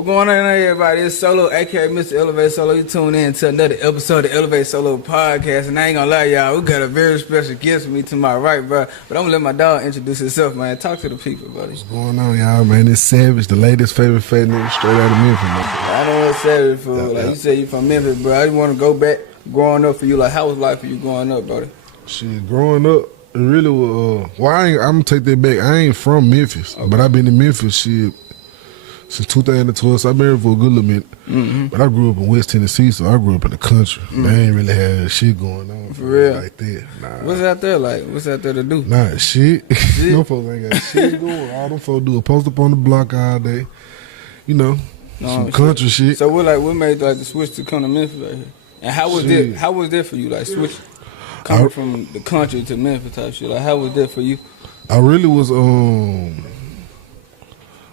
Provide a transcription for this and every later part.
What's going on, everybody? It's Solo, aka Mr. Elevate Solo. You tune in to another episode of the Elevate Solo podcast. And I ain't gonna lie, y'all, we got a very special guest with me to my right, bro. But I'm gonna let my dog introduce himself, man. Talk to the people, buddy. What's going on, y'all, man? It's Savage, the latest favorite fat nigga straight out of Memphis, man. I know what Savage for. Like you said, you from Memphis, bro. I just want to go back growing up for you. Like, how was life for you growing up, buddy? Shit, growing up, it really was. I'm gonna take that back. I ain't from Memphis, but I've been in Memphis, shit, since 2012, so I've been here for a good little minute. Mm-hmm. But I grew up in West Tennessee, so I grew up in the country. Mm-hmm. They ain't really had shit going on for real like that. Nah. What's out there like? What's out there to do? Nah, shit. No folks ain't got shit going. All them folks do a post up on the block all day. You know, some country shit. So what made like the switch to come to Memphis right here? And how was that? How was that for you? Like switch coming from the country to Memphis type shit. Like how was that for you? I really was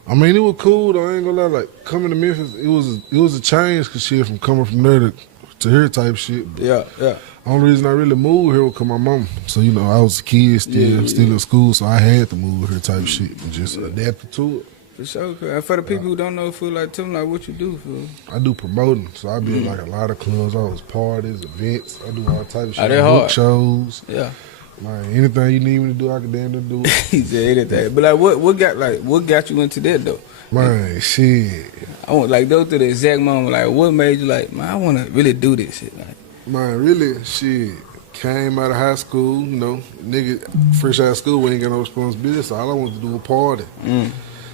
I mean, it was cool though. I ain't gonna lie. Like coming to Memphis, it was a change, cause shit from coming from there to here type shit. But yeah. Only reason I really moved here was cause my mom. So you know, I was a kid still in school, so I had to move here type shit and just adapt to it. For sure. And for the people who don't know, fool, like tell them like what you do, fool. I do promoting, so I be in like a lot of clubs. I was parties, events. I do all type of shit. They hard. Shows. Yeah. Man, anything you need me to do, I can damn near do it. He said anything. But like what got you into that though? Man, shit. I want like go through the exact moment, like what made you like, man, I wanna really do this shit. Like, man, really, shit. Came out of high school, you know, nigga fresh out of school, we ain't got no responsibility, so all I wanted to do was party.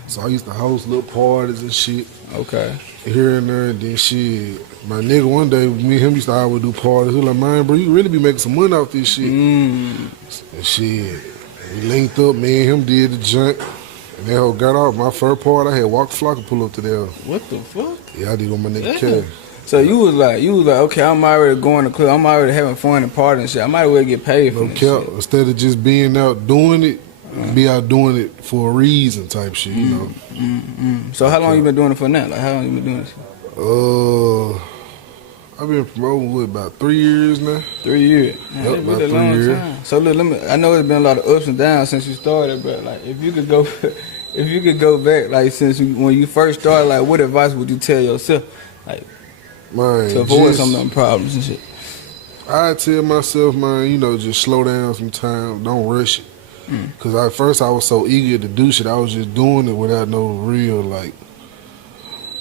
So I used to host little parties and shit. Okay. Here and there, and then shit. My nigga one day, me and him used to always do parties. He was like, man, bro, you really be making some money off this shit. And shit, we linked up, me and him did the junk. And that hoe got off. My first part, I had Walk the Flock and pull up to there. What the fuck? Yeah, I did on my nigga K. So you was like, okay, I'm already going to club. I'm already having fun and partying and shit. I might as well get paid for this shit. Instead of just being out doing it, be out doing it for a reason type shit, you know. So how long you been doing it for now? Like how long you been doing this? I've been promoting with about 3 years now. 3 years. Man, yep, about 3 years. Time. So look, I know it's been a lot of ups and downs since you started, but like if you could go back, like when you first started, like what advice would you tell yourself, like to avoid some of them problems and shit? I tell myself, man, you know, just slow down sometimes, don't rush it. Cause at first I was so eager to do shit, I was just doing it without no real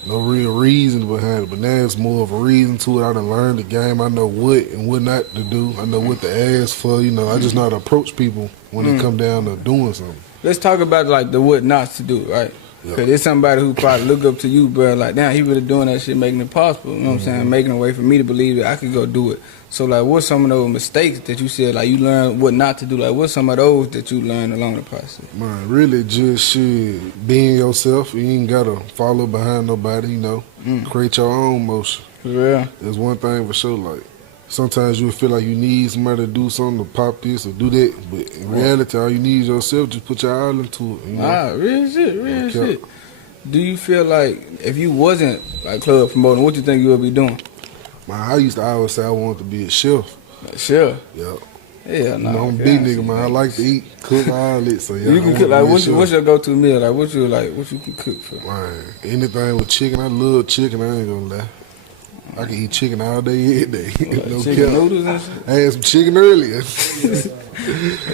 reason behind it. But now it's more of a reason to it. I done learned the game. I know what and what not to do. I know what to ask for. You know, I just know how to approach people when it come down to doing something. Let's talk about like the what not to do, right? Because there's somebody who probably look up to you, bro, like, damn, he really doing that shit, making it possible, you know what I'm saying? Making a way for me to believe that I could go do it. So, like, what's some of those mistakes that you said, like, you learned what not to do? Like, what's some of those that you learned along the process? Man, really just shit, being yourself. You ain't got to follow behind nobody, you know. Create your own motion. Yeah. There's one thing for sure, like, sometimes you feel like you need somebody to do something, to pop this or do that, but in reality, all you need is yourself. Just put your all into it. You know? Real shit. Do you feel like if you wasn't like club promoting, what you think you would be doing? Man, I used to always say I wanted to be a chef. A chef? Yeah. Yeah, nah, you know, I'm a big nigga, man. I like to eat, cook, all that. So yeah, you can cook. Like, what's your go-to meal? Like, what you can cook for? Man, anything with chicken. I love chicken. I ain't gonna lie. I can eat chicken all day, every day. Like no chicken noodles and shit? I had some chicken earlier.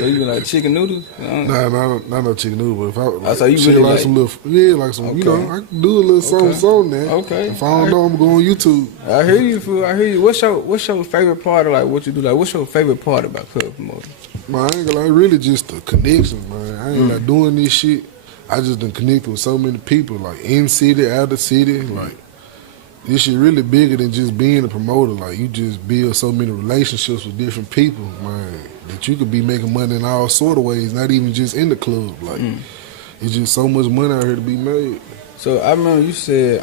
You like chicken noodles? Nah, not no chicken noodles. But if I so you really like some little, like some, you know, I can do a little something there. Okay. If I don't know, I'm going on YouTube. I hear you, fool. I hear you. What's your favorite part of like what you do? Like, what's your favorite part about club promoting? Man, I ain't gonna lie, really just the connection, man. I ain't like doing this shit. I just done connected with so many people, like in city, out of city, like. This shit really bigger than just being a promoter. Like, you just build so many relationships with different people, man, that you could be making money in all sort of ways, not even just in the club. Like, it's just so much money out here to be made. So I remember you said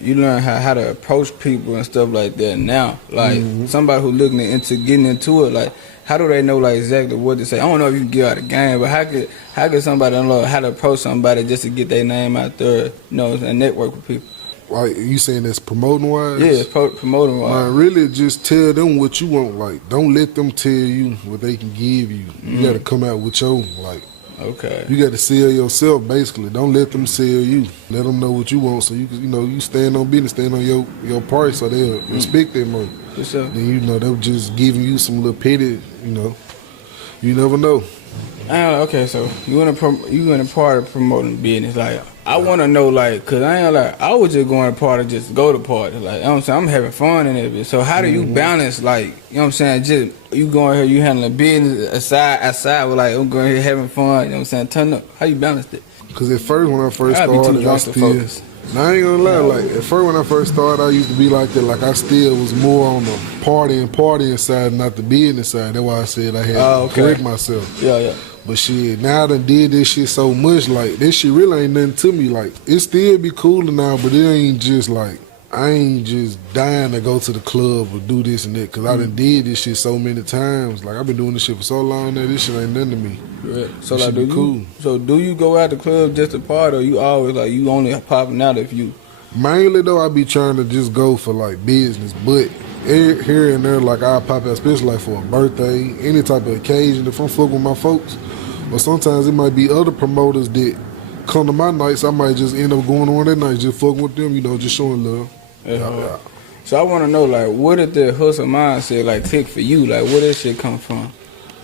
you learn how to approach people and stuff like that now. Like, somebody who looking into getting into it, like, how do they know like exactly what to say? I don't know if you can get out of the game, but how could somebody know how to approach somebody just to get their name out there, you know, and network with people? Like, you saying that's promoting wise? Yeah, promoting wise. Man, really just tell them what you want. Like, don't let them tell you what they can give you. You gotta come out with your, like, Okay. You got to sell yourself, basically. Don't let them sell you. Let them know what you want, so you stand on business, stand on your price, so they'll respect that money. For sure. Then they're just giving you some little petty. You never know. Okay, so you in a part of promoting business. Like, I want to know, like, cause I was just going to party just to go to party. Like, you know what I'm saying, I'm having fun in it. So how do you balance, like, you know what I'm saying, just you going here, you handling business outside with like, I'm going here having fun. You know what I'm saying, turn up. How you balance it? Cause at first when I first started, I ain't gonna lie. Like at first when I first started, I used to be like that. Like I still was more on the partying side, not the business side. That's why I said I had to correct myself. Yeah. But shit, now I done did this shit so much, like, this shit really ain't nothing to me. Like, it still be cooler now, but it ain't just like, I ain't just dying to go to the club or do this and that, because I done did this shit so many times. Like, I've been doing this shit for so long now, this shit ain't nothing to me. Right. So, like, do you go out the club just to party, or you always, like, you only popping out if you? Mainly, though, I be trying to just go for, like, business, but here and there, like, I'll pop out, especially, like, for a birthday, any type of occasion, if I'm fucking with my folks. But sometimes it might be other promoters that come to my nights. I might just end up going on that night, just fucking with them, just showing love. Yeah. So I want to know, like, where did the hustle mindset, like, click for you? Like, where this shit come from?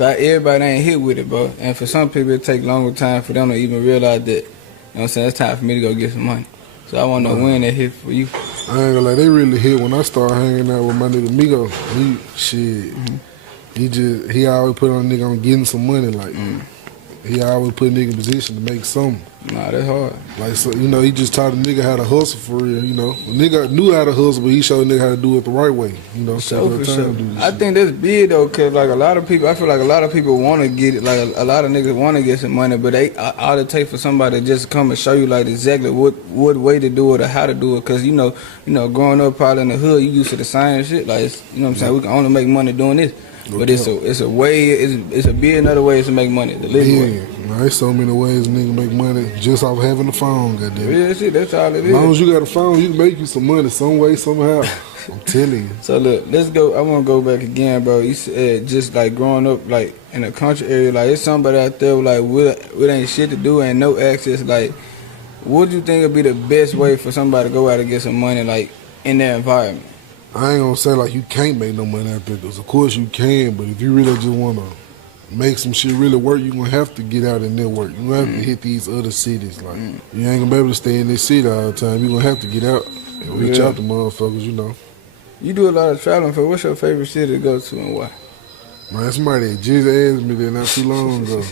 Like, everybody ain't hit with it, bro. And for some people, it take longer time for them to even realize that, you know what I'm saying, it's time for me to go get some money. So I want to know when that hit for you. I ain't gonna lie, they really hit when I started hanging out with my nigga Migo. He always put on a nigga on getting some money, like. He always put a nigga in position to make something. Nah, that's hard. Like, so, he just taught a nigga how to hustle for real, A nigga knew how to hustle, but he showed a nigga how to do it the right way, So for sure. I think that's big, though, because, like, I feel like a lot of people want to get it. Like, a lot of niggas want to get some money, but all it take for somebody to just come and show you, like, exactly what way to do it or how to do it. Because, growing up probably in the hood, you used to the same shit. Like, you know what I'm saying? We can only make money doing this. But it's a billion other ways to make money. To live there's so many ways a nigga make money just off having a phone, goddamn. Yeah, shit, that's all it is. As long as you got a phone, you can make you some money some way, somehow. I'm telling you. So look, let's go. I want to go back again, bro. You said just like growing up, like in a country area, like it's somebody out there like with ain't shit to do and no access. Like, what do you think would be the best way for somebody to go out and get some money, like in that environment? I ain't gonna say like you can't make no money out there, because of course you can, but if you really just wanna make some shit really work, you gonna have to get out and network. You gonna have to hit these other cities. Like you ain't gonna be able to stay in this city all the time. You gonna have to get out and reach out to motherfuckers, You do a lot of traveling. For what's your favorite city to go to and why? Man, somebody just asked me that not too long ago.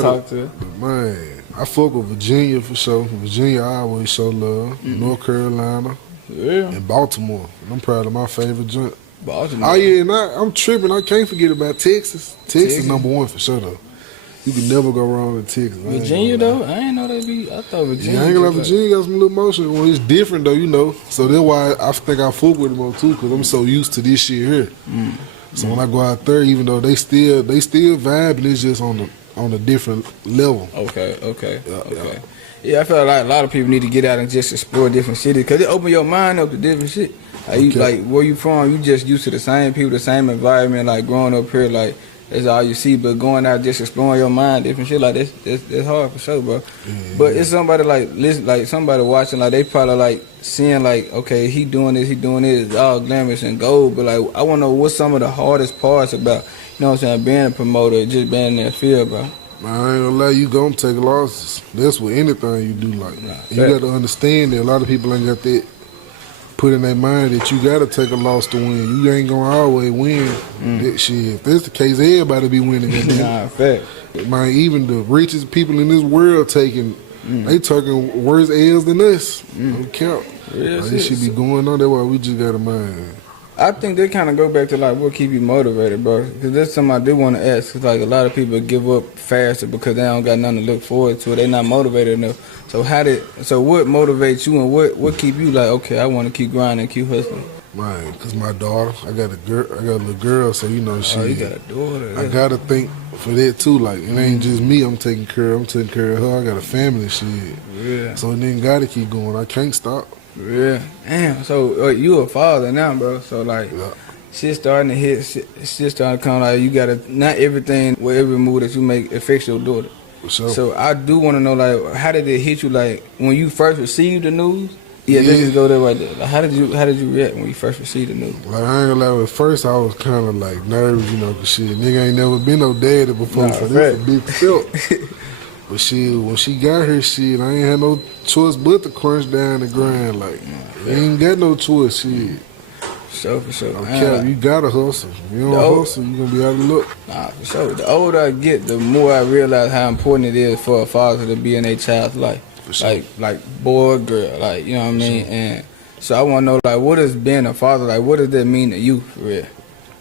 Talk to. Man, I fuck with Virginia for sure. Virginia, I always show love. North Carolina. Yeah. And Baltimore. I'm proud of my favorite joint. Baltimore. Oh yeah, and I'm tripping. I can't forget about Texas. Texas number one for sure though. You can never go wrong with Texas. Virginia though, I ain't know that be. I thought Virginia. Yeah, I ain't gonna lie, Virginia got some little motion. Well, it's different though, So that's why I think I fuck with them on too, because I'm so used to this shit here. So when I go out there, even though they still vibing, it's just on a different level. Okay. Yeah, I feel like a lot of people need to get out and just explore different cities, because it open your mind up to different shit. Like where you from, you just used to the same people, the same environment. Like growing up here, like that's all you see. But going out just exploring your mind, different shit like that's hard for sure, bro. But it's somebody like listen, like somebody watching, like they probably like seeing like, okay, he doing this, it's all glamorous and gold. But like I want to know what's some of the hardest parts about, you know what I'm saying, being a promoter, just being in that field, bro. I ain't gonna lie, you gonna take losses. That's with anything you do. Like you got to understand that a lot of people ain't got that put in their mind that you gotta take a loss to win. You ain't gonna always win. That shit. If that's the case, everybody be winning. Fact. Man, even the richest people in this world they taking worse L's than us. No count. This should be going on. That's why we just gotta mind. I think they kind of go back to like what keep you motivated, bro. Because that's something I do want to ask. Cause like a lot of people give up faster because they don't got nothing to look forward to. They not motivated enough. So what motivates you and what keep you like, okay, I want to keep grinding, keep hustling? Man, cause my daughter, I got a little girl, so you got a daughter. I gotta think for that too. Like it ain't just me. I'm taking care of her. I got a family, shit. Yeah. So then gotta keep going. I can't stop. Yeah. Damn. So you a father now, bro. So like, shit starting to hit. Shit starting to come like you gotta. Not everything, with every move that you make affects your daughter. For sure. So I do want to know, like, how did it hit you? Like when you first received the news. Yeah, let's just go there right there. Like, how did you react when you first received the news? Like, I ain't gonna lie, at first I was kind of like nervous, you know, cause shit, nigga ain't never been no daddy before, so this a big felt. But shit, when she got her shit, I ain't had no choice but to crunch down the grind. Like, you ain't got no choice, shit. For sure. Okay, you gotta hustle. If you don't hustle, you gonna be out of luck. Nah, for sure. The older I get, the more I realize how important it is for a father to be in a child's life. Sure. Like boy or girl, like, you know what I mean? Sure. And so I want to know, like, what does being a father, like, what does that mean to you, for real?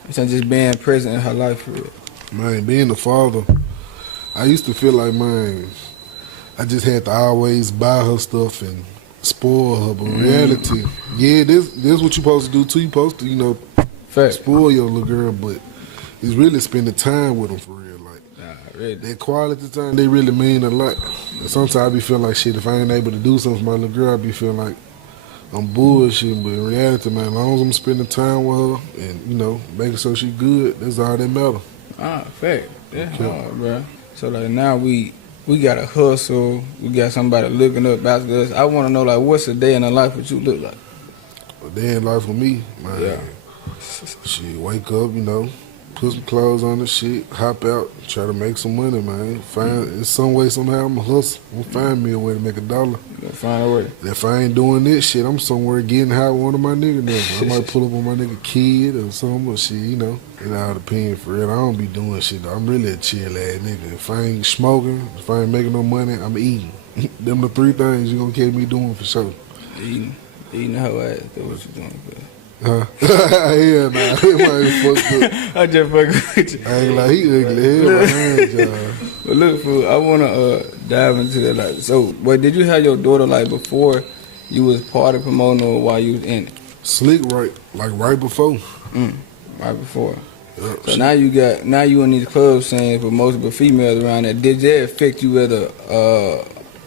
Instead of just being present in her life, for real. Man, being a father, I used to feel like, man, I just had to always buy her stuff and spoil her. But in reality, yeah, this what you supposed to do too. You supposed to, you know, spoil your little girl, but it's really spending time with them, for real. Really. That quality time, they really mean a lot. And sometimes I be feeling like shit, if I ain't able to do something for my little girl, I be feeling like I'm bullshit. But in reality, man, as long as I'm spending time with her and, you know, making sure she good, that's all that matter. Fact. Yeah, hard, bro. So, like, now we got to hustle. We got somebody looking up after us. I want to know, like, what's a day in the life what you look like? A day in life for me, man. Yeah. Shit, wake up, you know, put some clothes on and shit, hop out, try to make some money, man. Find in some way, somehow, I'm a hustle. I'm gonna find me a way to make $1. Find a way. If I ain't doing this shit, I'm somewhere getting high with one of my niggas. I might pull up on my nigga kid or something, or shit, you know. It all depends, for real. I don't be doing shit, though. I'm really a chill ass nigga. If I ain't smoking, if I ain't making no money, I'm eating. Them the 3 things you gonna catch me doing for sure. Eating the whole ass, that's what you doing, bro. Huh? Yeah, nah. He might fucked up. I just fuck with you. I ain't like he ugly hell, my hands, y'all. But look, fool, I wanna dive into that. Like, so, did you have your daughter like before you was part of promoting or while you was in it? Slick, right before. Right before. Yep. So now you in these clubs saying for multiple females around there. Did that affect you as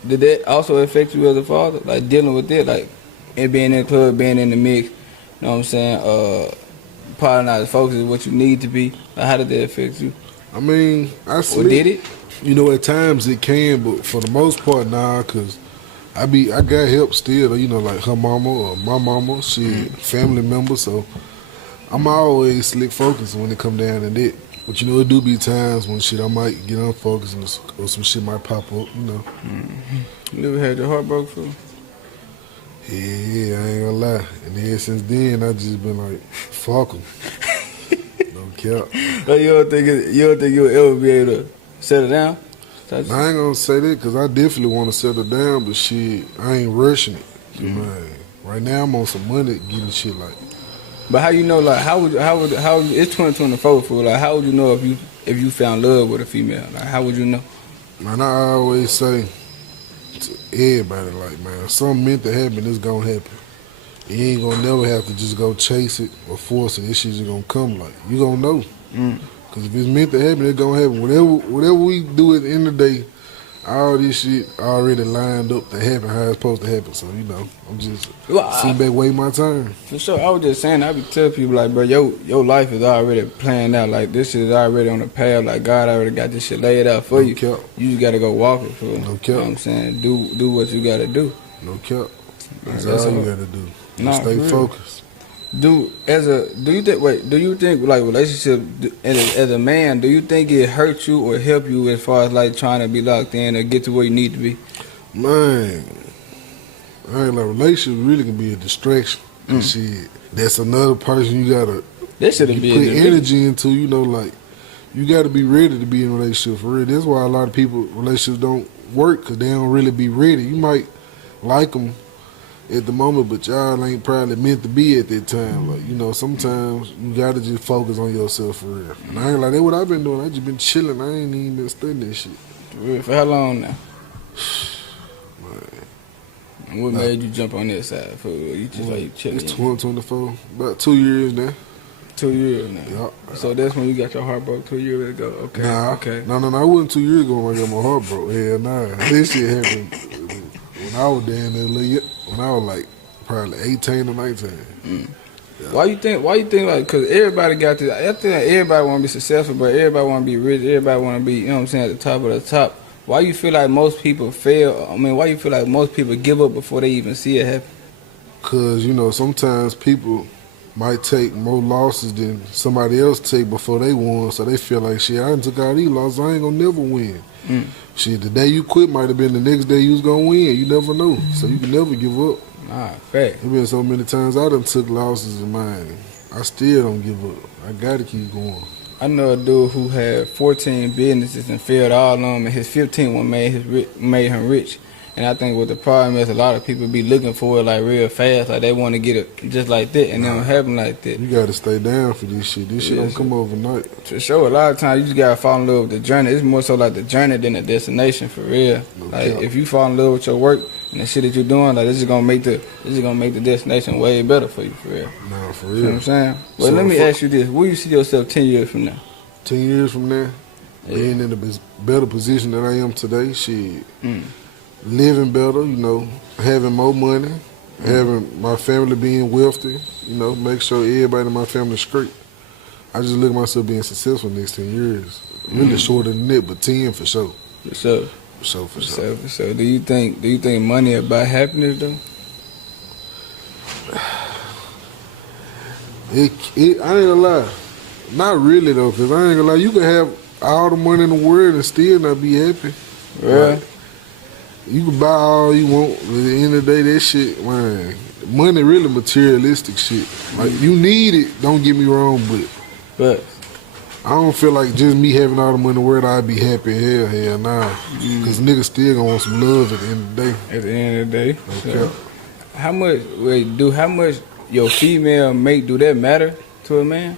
did that also affect you as a father? Like dealing with it, like and being in the club, being in the mix. You know what I'm saying? Probably not as focused as what you need to be. Like, how did that affect you? I mean, I sleep. Or did it? You know, at times it can, but for the most part, nah, cause I got help still. You know, like her mama or my mama, family member. So I'm always slick focused when it come down to that. But you know, it do be times when shit I might get unfocused or some shit might pop up. You know. You never had your heart broke for? Yeah, I ain't gonna lie. And then since then, I just been like, fuck them. Don't care. Like, you don't think you'll ever be able to settle down? I ain't gonna say that because I definitely want to settle down, but shit, I ain't rushing it. Man, right now I'm on some money getting shit like. But how you know? Like, how would it's 2024 for? Like, how would you know if you found love with a female? Like, how would you know? Man, I always say to everybody, like, man, if something meant to happen, it's gonna happen. You ain't gonna never have to just go chase it or force it. This shit's just gonna come. Like, you gonna know. Cause if it's meant to happen, it's gonna happen. Whatever we do at the end of the day, all this shit already lined up to happen how it's supposed to happen. So, you know, I'm just sitting back waiting my turn. For sure. I was just saying, I be telling people, like, bro, your life is already planned out. Like, this shit is already on the path. Like, God already got this shit laid out for you. Cap. You just gotta go walk it, fool. No cap. You know what I'm saying? Do what you gotta do. No cap. That's all you gotta do. Stay focused. Do you think like relationship as a man, do you think it hurt you or help you as far as like trying to be locked in or get to where you need to be? Man, I ain't like relationship really can be a distraction. Shit, that's another person you gotta put energy into. You know, like you gotta be ready to be in a relationship for real. That's why a lot of people relationships don't work because they don't really be ready. You might like them at the moment, but y'all ain't probably meant to be at that time. Like, you know, sometimes you gotta just focus on yourself for real. And I ain't like that what I've been doing. I just been chilling. I ain't even been studying this shit. For how long now? Man. What made you jump on that side? For you just like chilling? It's 2024. About 2 years now. 2 years now. Yep. So that's when you got your heart broke 2 years ago. Okay. Nah. Okay. No. I wasn't 2 years ago when I got my heart broke. Hell nah. This shit happened when I was down there, when I was like probably 18 or 19. Yeah. Why you think like, because everybody got this, I think everybody want to be successful, but everybody want to be rich, everybody want to be, you know what I'm saying, at the top of the top. Why you feel like most people fail? I mean, why you feel like most people give up before they even see it happen? Because, sometimes people might take more losses than somebody else take before they won, so they feel like, shit, I done took all these losses, I ain't gonna never win. Shit, the day you quit might have been the next day you was gonna win. You never know, so you can never give up. Nah, fact. There been so many times I done took losses in mine. I still don't give up. I gotta keep going. I know a dude who had 14 businesses and failed all of them, and his 15th one made him rich. And I think what the problem is, a lot of people be looking for it like real fast, like they want to get it just like that, and it don't happen like that. You gotta stay down for this shit. This shit don't come overnight. For sure, a lot of times you just gotta fall in love with the journey. It's more so like the journey than the destination, for real. If you fall in love with your work and the shit that you're doing, like this is gonna make the destination way better for you, for real. Nah, for real. You know what I'm saying? Well, let me ask you this: where you see yourself 10 years from now? 10 years from now, being in a better position than I am today, shit. Living better, having more money, having my family being wealthy, make sure everybody in my family is straight. I just look at myself being successful next 10 years. Really shorter than that, but 10 for sure. For sure. For sure. Do you think money about happiness though? I ain't gonna lie. Not really though, because I ain't gonna lie, you can have all the money in the world and still not be happy. Yeah. Like, you can buy all you want, but at the end of the day, that shit, man, money really materialistic shit. Like, you need it, don't get me wrong, but I don't feel like just me having all the money in the world, I'd be happy. Hell, nah. Because niggas still gonna want some love at the end of the day. At the end of the day. Okay. So, how much your female make, do that matter to a man?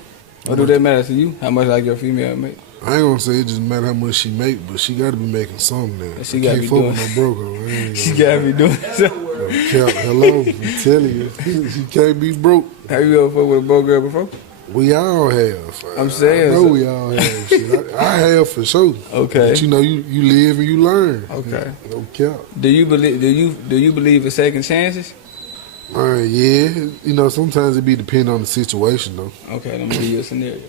Or do that matter to you? How much like your female make? I ain't gonna say it just matter how much she make, but she gotta be making something now. She gotta be doing no broker. She gotta be doing something. Hello, I'm telling you, she can't be broke. Have you ever fucked with a broke girl before? We all have. I'm saying. I know we all have. Shit. I have for sure. Okay. But you live and you learn. Okay. No cap. Do you believe in second chances? Yeah. Sometimes it be depending on the situation though. Okay, let me give you a scenario.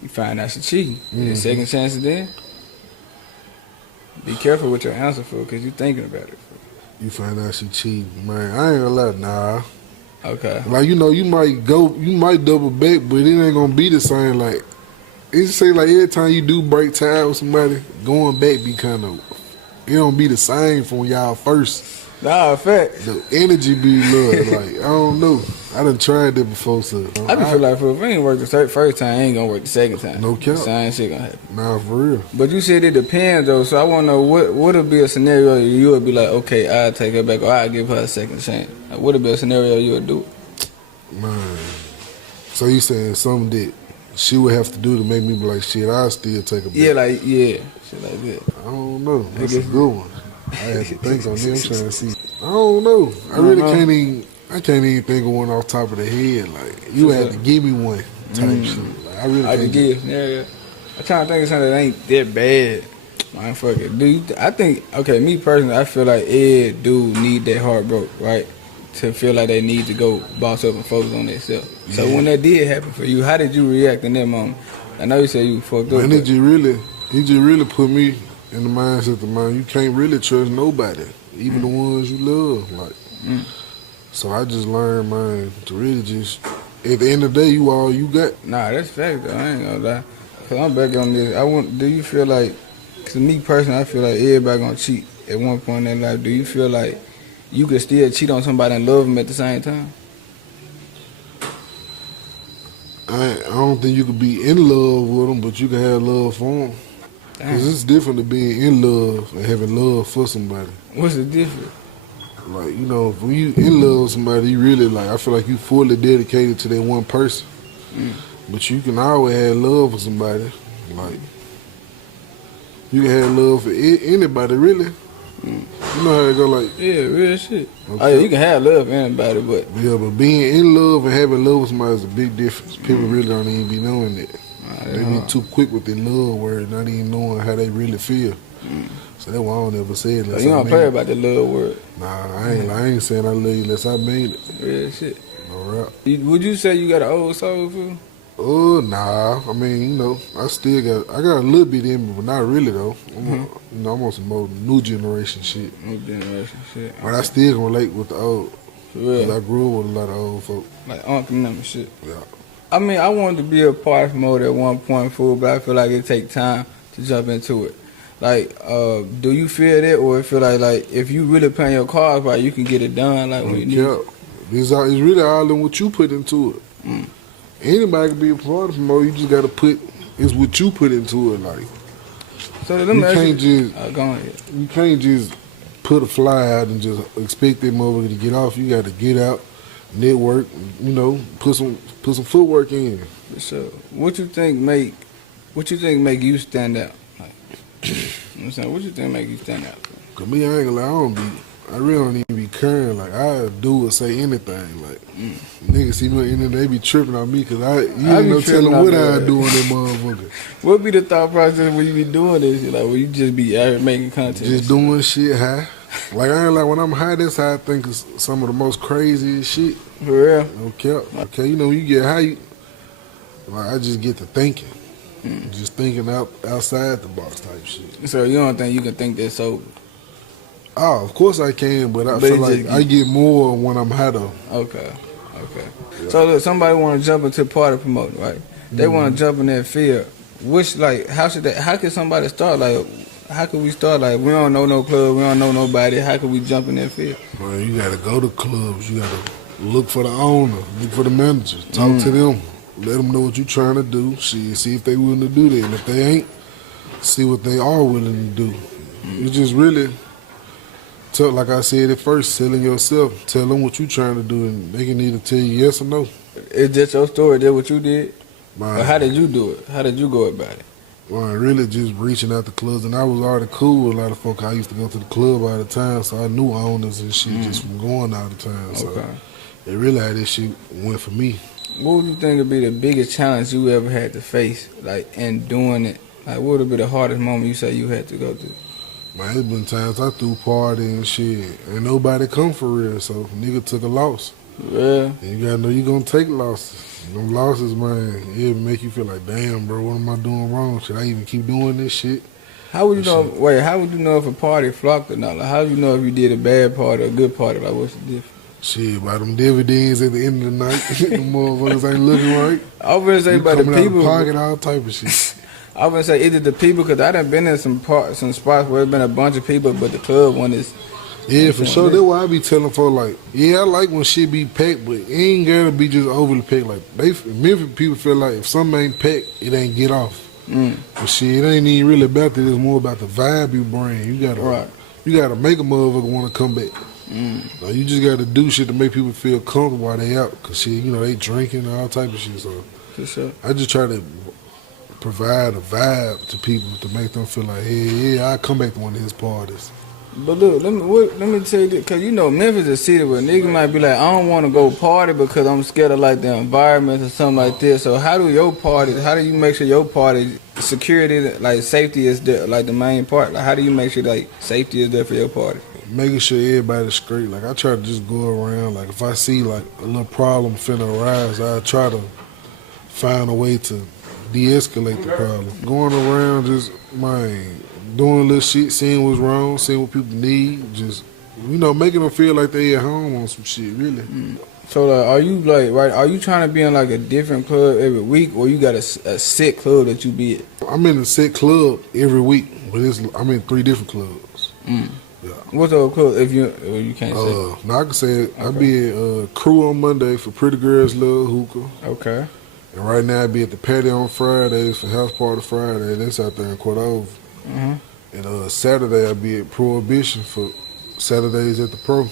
You find out she cheating. Second chances then? Be careful with your answer for, because you thinking about it. You find out she cheating, man. I ain't gonna lie, nah. Okay. Like, you might double back, but it ain't gonna be the same. Like, it say like every time you do break tie with somebody, going back be kind of, it don't be the same from y'all first. Nah, fact. The energy be love. Like, I don't know. I done tried that before, so. I feel like if it ain't work the first time, it ain't gonna work the second time. No cap. The same shit gonna happen. Nah, for real. But you said it depends though, so I wanna know what would be a scenario you would be like, okay, I'll take her back or I'll give her a second chance. Like, what would be a scenario you would do? Man. So you saying something that she would have to do to make me be like, shit, I'll still take her back. Shit like that. I don't know. That's a good one. I had to think on this. I'm trying to see. I don't know. I really can't even think of one off the top of the head. Like, you had to give me one type shit. Like, I really can't. Give. Yeah. I'm trying to think of something that ain't that bad. Man, fuck it. I think, okay, me personally, I feel like every dude need that heartbreak, right? To feel like they need to go boss up and focus on themselves. Yeah. So when that did happen for you, how did you react in that moment? I know you said you fucked up. And he just really put me in the mindset of man, you can't really trust nobody, even the ones you love. Like, so I just learned, man, to really just, at the end of the day, you all you got. Nah, that's fact though. I ain't gonna lie. Cause I'm back on this. Do you feel like, cause me personally, I feel like everybody gonna cheat at one point in their life. Do you feel like you could still cheat on somebody and love them at the same time? I don't think you could be in love with them, but you can have love for them. Because it's different to being in love and having love for somebody. What's the difference? Like, when you in love with somebody, you really, like, I feel like you fully dedicated to that one person. But you can always have love for somebody. Like, you can have love for anybody, really. You know how it go, like... Yeah, real shit. Okay. Oh, yeah, you can have love for anybody, but... Yeah, but being in love and having love with somebody is a big difference. People really don't even be knowing that. They be too quick with their love word, not even knowing how they really feel. So that's why I don't ever say it. So you don't play about the love word. Nah, I ain't saying I love you unless I made it. Real shit. No rap. Would you say you got an old soul fool? Oh, nah. I mean, I got a little bit in me, but not really though. I'm on some more new generation shit. New generation shit. But I still can relate with the old. For real. 'Cause I grew up with a lot of old folk. Like uncle and them and shit. Yeah. I mean, I wanted to be a part mode at one point, fool, but I feel like it take time to jump into it. Like, do you feel that, or feel like if you really playing your cards right, you can get it done like when you need? It's really all in what you put into it. Anybody can be a part of mode. You just gotta it's what you put into it. Like, so you can't just go ahead. You can't just put a fly out and just expect that motherfucker to get off. You got to get out, network, put some footwork in. For sure. What you think make you stand out? Like, you know what I'm saying? What you think make you stand out? Cause me, I ain't gonna lie, I really don't even be caring. Like, I do or say anything. Like, niggas see me on the internet, they be tripping on me because you ain't no telling what I do on that motherfucker. What be the thought process when you be doing this? Like, when you just be out making content? Just doing shit high. Like, I ain't like when I'm high, that's how I think of some of the most craziest shit. For real? Okay, you get high, I just get to thinking. Just thinking outside the box type shit. So you don't think you can think that sober? Oh, of course I can, but I feel like I get more when I'm high though. Okay. Yeah. So look, somebody want to jump into party promoting, right? They want to jump in that field. How can somebody start? Like, how can we start? Like, we don't know no club, we don't know nobody. How can we jump in that field? Well, you gotta go to clubs. You gotta look for the owner, look for the manager, talk to them, let them know what you're trying to do. See if they willing to do that, and if they ain't, see what they are willing to do. It's just really. Like I said at first, selling yourself. Tell them what you're trying to do, and they can either tell you yes or no. Is that your story? Is that what you did? Or how did you do it? How did you go about it? Well, really just reaching out to clubs, and I was already cool with a lot of folk. I used to go to the club all the time, so I knew owners and shit just from going all the time. So it really how this shit went for me. What would you think would be the biggest challenge you ever had to face, like, in doing it? Like, what would be the hardest moment you say you had to go through? Man, it's been times I threw party and shit, and nobody come for real, so nigga took a loss. Yeah. And you gotta know you gonna take losses. Them losses, man, it make you feel like, damn, bro, what am I doing wrong? Should I even keep doing this shit? How would you know? How would you know if a party flopped or not? Like, how do you know if you did a bad party or a good party? Like, what's the difference? Shit, by them dividends at the end of the night, them motherfuckers ain't looking right. I was gonna say about the people. Pocket, all type of shit. I was gonna say either the people, because I done been in some spots where it's been a bunch of people, but the club one is. Yeah, for sure. That's why I be telling folks, like, yeah, I like when shit be packed, but it ain't gotta be just overly packed. Like, Memphis people feel like if something ain't packed, it ain't get off. But shit, it ain't even really about that. It's more about the vibe you bring. You gotta make a motherfucker want to come back. Like, you just gotta do shit to make people feel comfortable while they out, cause shit, they drinking and all type of shit. So for sure, I just try to provide a vibe to people to make them feel like, hey, yeah, I come back to one of his parties. But look, let me tell you this, because Memphis is a city where niggas might be like, I don't want to go party because I'm scared of like the environment or something like this. So how do you make sure your party security, like safety is there, like the main part? Like, how do you make sure like safety is there for your party? Making sure everybody's straight. Like, I try to just go around. Like, if I see like a little problem finna arise, I try to find a way to de-escalate the problem. Going around just, doing little shit, seeing what's wrong, seeing what people need, just, making them feel like they at home on some shit, really. So, are you trying to be in like a different club every week, or you got a set club that you be at? I'm in a set club every week, but I'm in 3 different clubs. Yeah. What's the club, if you can't say? No, I can say it. Okay. I be at Crew on Monday for Pretty Girls Love Hookah. Okay. And right now I be at the Patio on Fridays for House Party Friday. That's out there in Cordova. And Saturday I be at Prohibition for Saturdays at the Pro.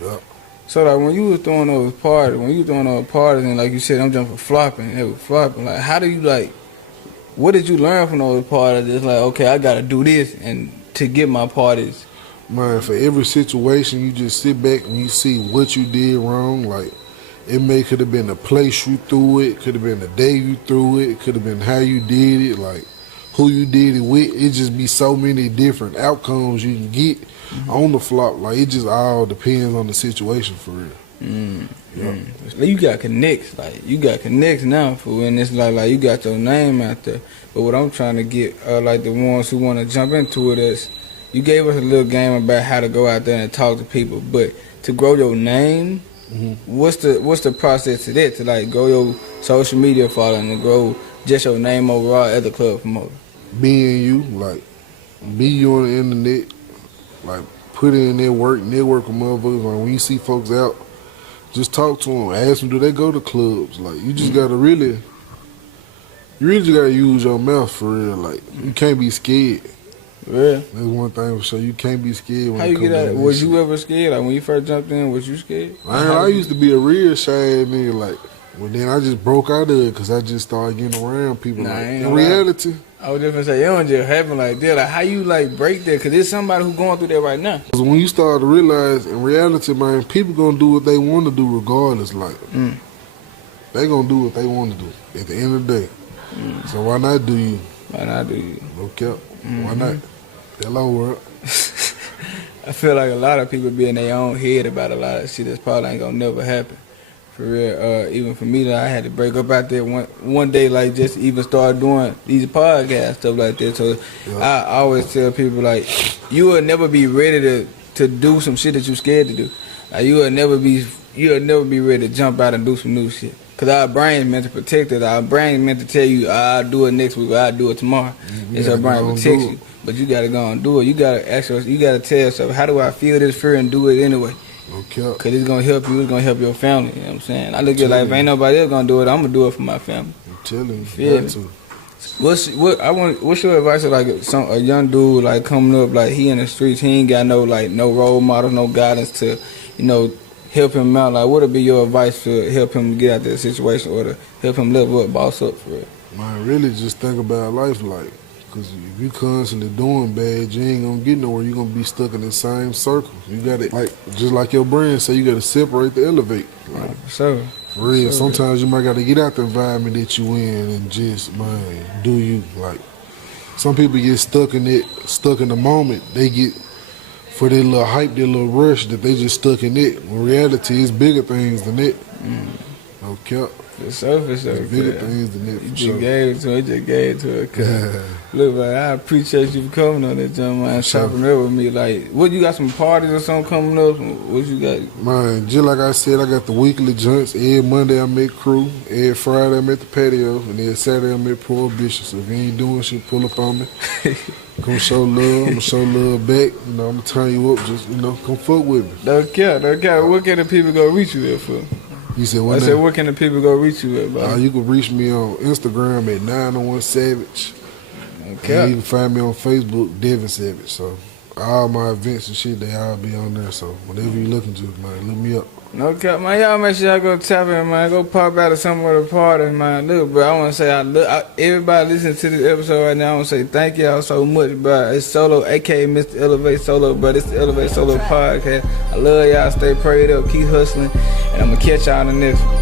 Yeah. So like when you was throwing those parties, and like you said, I'm jumping flopping, they were flopping. Like, how do you what did you learn from those parties? It's like, okay, I gotta do this and to get my parties. Man, for every situation, you just sit back and you see what you did wrong. Like, it could have been the place you threw it, could have been the day you threw it, could have been how you did it, like who you did it with. It just be so many different outcomes you can get on the flop. Like, it just all depends on the situation for real. You got connects, now for when it's like you got your name out there. But what I'm trying to get, like the ones who want to jump into it is, you gave us a little game about how to go out there and talk to people, but to grow your name, what's the process to that? To like grow your social media following and grow just your name overall as a club promoter? Being you, like, be you on the internet, like, put in their work, network with motherfuckers. Like, when you see folks out, just talk to them, ask them, do they go to clubs? Like, you just gotta really just gotta use your mouth for real. Like, you can't be scared. Yeah. That's one thing for sure. You can't be scared when How you get out? Was you ever scared? Like, when you first jumped in, was you scared? I used to be a real shy nigga, like, but then I just broke out of it because I just started getting around people. Like, in reality, I was just gonna say, it don't just happen like that. Like, how you like break that? Because there's somebody who's going through that right now. Because when you start to realize, in reality, man, people gonna do what they want to do regardless. Like, they gonna do what they want to do at the end of the day. So why not do you? Why not do you? No cap. Why not? Hello, world. I feel like a lot of people be in their own head about a lot of shit that's probably ain't gonna never happen. For real, even for me, that I had to break up out there one day, like just even start doing these podcasts, stuff like that. So I always tell people, like, you will never be ready to do some shit that you scared to do. Like, you'll never be ready to jump out and do some new shit. Cause our brain's meant to protect us. Our brain's meant to tell you, I'll do it next week, or I'll do it tomorrow. It's our brain protects you. But you gotta go and do it. You gotta ask yourself, you gotta tell yourself, how do I feel this fear, and do it anyway. Okay. Cause it's gonna help you, it's gonna help your family, you know what I'm saying? I look at it like, if ain't nobody else gonna do it, I'm gonna do it for my family. I'm telling you, you got to. What's your advice to like a young dude like coming up, like he in the streets, he ain't got no role models, no guidance to, help him out? Like, what would be your advice to help him get out of that situation, or to help him level up, boss up for real? Man, really just think about life, like, because if you constantly doing bad, you ain't gonna get nowhere. You're gonna be stuck in the same circle. You gotta, like, just like your brand say, you gotta separate to elevate. Like, for real. Sometimes you might gotta get out the environment that you in and just, man, do you. Like, some people get stuck in the moment. They get, for their little hype, their little rush, that they just stuck in it. In reality, it's bigger things than it. No cap. The surface of bigger things than it. You just gave it to her. Look, man, I appreciate you for coming on that jump, man, chopping up with me. Like, what, you got some parties or something coming up? What you got? Man, just like I said, I got the weekly joints. Every Monday I'm at Crew. Every Friday I'm at the patio. And then Saturday I'm at Prohibition. So if you ain't doing shit, pull up on me. Come show love. I'm gonna show love back. I'm gonna turn you up. Just, come fuck with me. Don't care. What can the people go reach you there for? You said what? I said, what can the people go reach you at, bro? You can reach me on Instagram at 901Savage. Okay. And you can find me on Facebook, Devin Savage. So all my events and shit, they all be on there. So whatever you looking to, man, look me up. No cap, man. Y'all make sure y'all go tap in, man. Go pop out of somewhere to party, man. Look, bro, I want to say, everybody listening to this episode right now, I want to say thank y'all so much, bro. It's Solo, a.k.a. Mr. Elevate Solo, bro. It's the Elevate Solo podcast. I love y'all. Stay prayed up. Keep hustling. And I'm going to catch y'all on the next one.